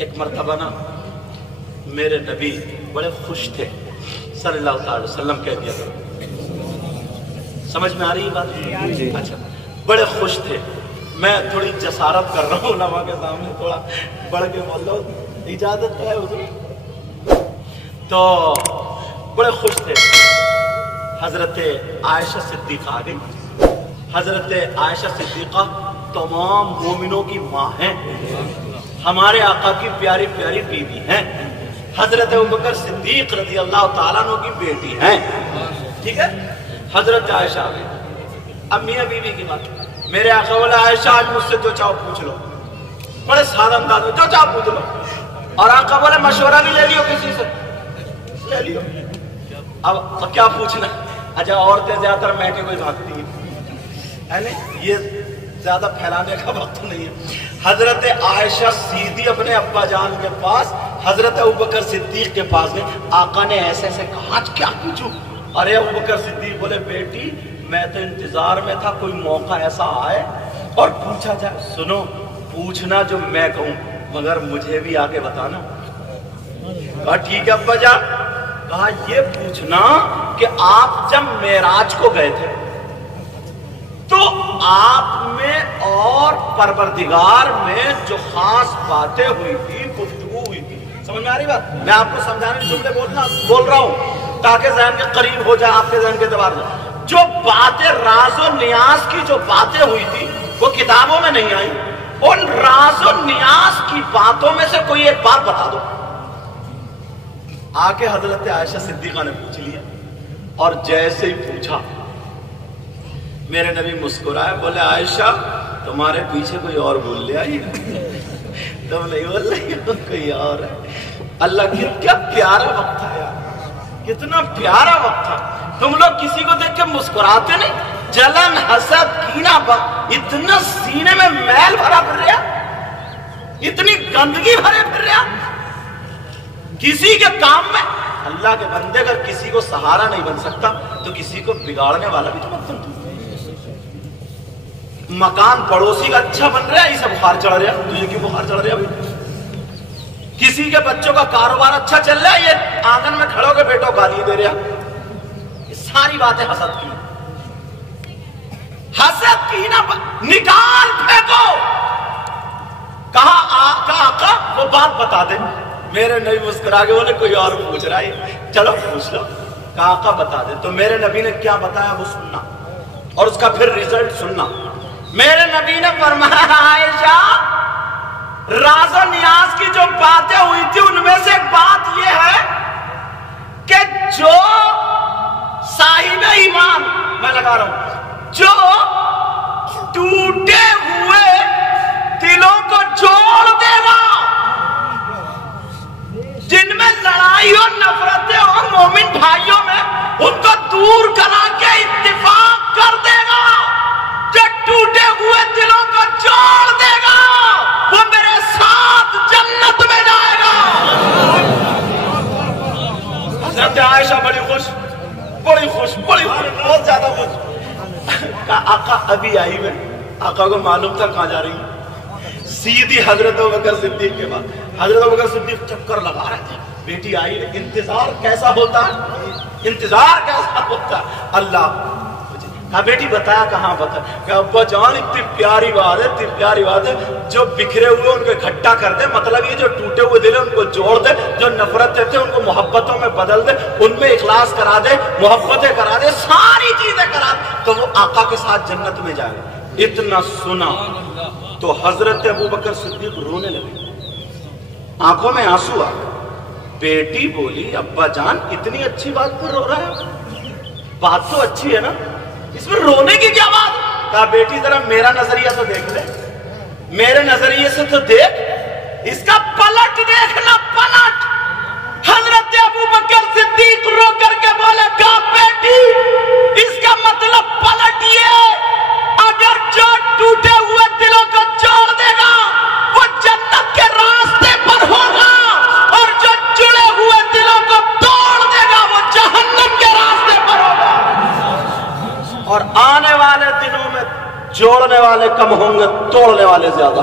ایک مرتبہ نا میرے نبی بڑے خوش تھے صلی اللہ علیہ وسلم، کہہ دیا کرو، سمجھ میں آ رہی ہے بات؟ اچھا، بڑے خوش تھے. میں تھوڑی جسارت کر رہا ہوں علماء کے سامنے، تھوڑا بڑھ کے بول رہا ہوں، اجازت ہے حضور؟ تو بڑے خوش تھے. حضرت عائشہ صدیقہ آ گئی. حضرت عائشہ صدیقہ تمام مومنوں کی ماں ہیں، ہمارے آقا کی پیاری پیاری بیوی ہیں. حضرت ابوبکر صدیق رضی اللہ تعالیٰ عنہ کی بیٹی ہیں. ٹھیک ہے، حضرت عائشہ آ گئی. اب میاں بیوی کی بات، میرے آقا بولے عائشہ آج مجھ سے جو چاہو پوچھ لو، بڑے سادہ انداز میں جو چاہو پوچھ لو. اور آقا بولے مشورہ بھی لے لیو کسی سے، لے لیو. اب کیا پوچھنا؟ اچھا، عورتیں زیادہ تر میکے کوئی بھاگتی ہیں، یہ زیادہ پھیلانے کا وقت نہیں ہے. حضرت عائشہ سیدھی اپنے ابا جان کے پاس حضرت ابوبکر صدیق کے پاس گئے. آقا نے ایسے ایسے کہا کیا پوچھوں؟ ارے ابوبکر صدیق بولے بیٹی میں تو انتظار میں تھا کوئی موقع ایسا آئے اور پوچھا جائے. سنو، پوچھنا جو میں کہوں مگر مجھے بھی آگے بتانا. کہا ٹھیک ہے ابا جان. کہا یہ پوچھنا کہ آپ جب معراج کو گئے تھے تو آپ میں اور پروردگار میں جو خاص باتیں ہوئی تھی، گفتگو ہوئی تھی، سمجھ میں آ رہی بات؟ میں آپ کو سمجھانے کے جملے بول رہا ہوں تاکہ ذہن کے قریب ہو جائے، آپ کے ذہن کے اعتبار سے. جو باتیں راز و نیاز کی جو باتیں ہوئی تھی وہ کتابوں میں نہیں آئی. ان راز و نیاز کی باتوں میں سے کوئی ایک بات بتا دو. آ کے حضرت عائشہ صدیقہ نے پوچھ لیا، اور جیسے ہی پوچھا میرے نبی مسکرائے، بولے عائشہ تمہارے پیچھے کوئی اور بول لیا، تم نہیں بول رہی، کوئی اور ہے. اللہ کیا پیارا وقت تھا یار، کتنا پیارا وقت تھا. تم لوگ کسی کو دیکھ کے مسکراتے نہیں، جلن حسد کینہ اتنا سینے میں میل بھرا پھر رہا، اتنی گندگی بھرے پھر رہا کسی کے کام میں. اللہ کے بندے اگر کسی کو سہارا نہیں بن سکتا تو کسی کو بگاڑنے والا بھی تو مت بن. مکان پڑوسی کا اچھا بن رہا ہے، اسے بخار چڑھ رہا، تجھے کیوں بخار چڑھ رہا؟ کسی کے بچوں کا کاروبار اچھا چل رہا ہے، یہ آنگن میں کھڑے ہو کے بیٹوں گالی دے رہا. یہ ساری باتیں حسد کی، حسد کی نا، نکال پھینکو. کہا آقا وہ بات بتا دے. میرے نبی مسکرا کے بولے کوئی اور پوچھ رہا ہے، چلو پوچھ لو. کہا آقا بتا دے. تو میرے نبی نے کیا بتایا وہ سننا اور اس کا پھر ریزلٹ سننا. میرے نبی نے فرمایا عائشہ راز و نیاز کی جو باتیں ہوئی تھی ان میں سے ایک بات یہ ہے کہ جو صاحب ایمان، میں لگا رہا ہوں، جو ٹوٹے ہوئے دلوں کو جوڑ دے گا، جن میں لڑائی اور نفرتیں اور مومن بھائیوں میں ان کو دور کرا کے اتفاق کر دے گا، جو ٹوٹے ہوئے دلوں کو جوڑ دے گا وہ میرے ساتھ جنت میں جائے گا. حضرت عائشہ بڑی خوش، بہت زیادہ خوش. آقا ابھی آئی میں. آقا کو معلوم تھا کہاں جا رہی ہوں. سیدھی حضرت ابوبکر صدیق کے بعد. حضرت ابوبکر صدیق چکر لگا رہے تھے، بیٹی آئی. انتظار کیسا ہوتا ہے، انتظار کیسا ہوتا ہے. اللہ کہا بیٹی بتایا کہاں بتا. کہ ابا جان اتنی پیاری بات ہے، اتنی پیاری بات ہے، جو بکھرے ہوئے ان کو اکٹھا کر دے، مطلب یہ جو ٹوٹے ہوئے دل ہیں ان کو جوڑ دے، جو نفرتیں تھے ان کو محبتوں میں بدل دے، ان میں اخلاص کرا دے، محبتیں کرا دے، ساری چیزیں کرا دے، تو وہ آقا کے ساتھ جنت میں جائے. اتنا سنا تو حضرت ابوبکر صدیق رونے لگے، آنکھوں میں آنسو آ گئے. بیٹی بولی ابا جان اتنی اچھی بات پر رو رہا ہے، بات تو اچھی ہے نا، اس میں رونے کی کیا بات؟ کہا بیٹی ذرا میرا نظریہ تو دیکھ لے، میرے نظریے سے تو دیکھ، اس کا پلٹ دیکھنا، پلٹ. حضرت ابوبکر صدیق رو کر کے بولے کہا بیٹی اس کا مطلب پلٹ یہ، اگر جو ٹوٹے ہوئے دلوں کو جوڑ دے گا وہ جنت کے راستے پر ہوگا، اور جو جڑے ہوئے دلوں کو توڑ دے گا وہ جہنم کے راستے پر ہوگا. اور آنے والے دنوں میں جوڑنے والے کم ہوں گے، توڑنے والے زیادہ.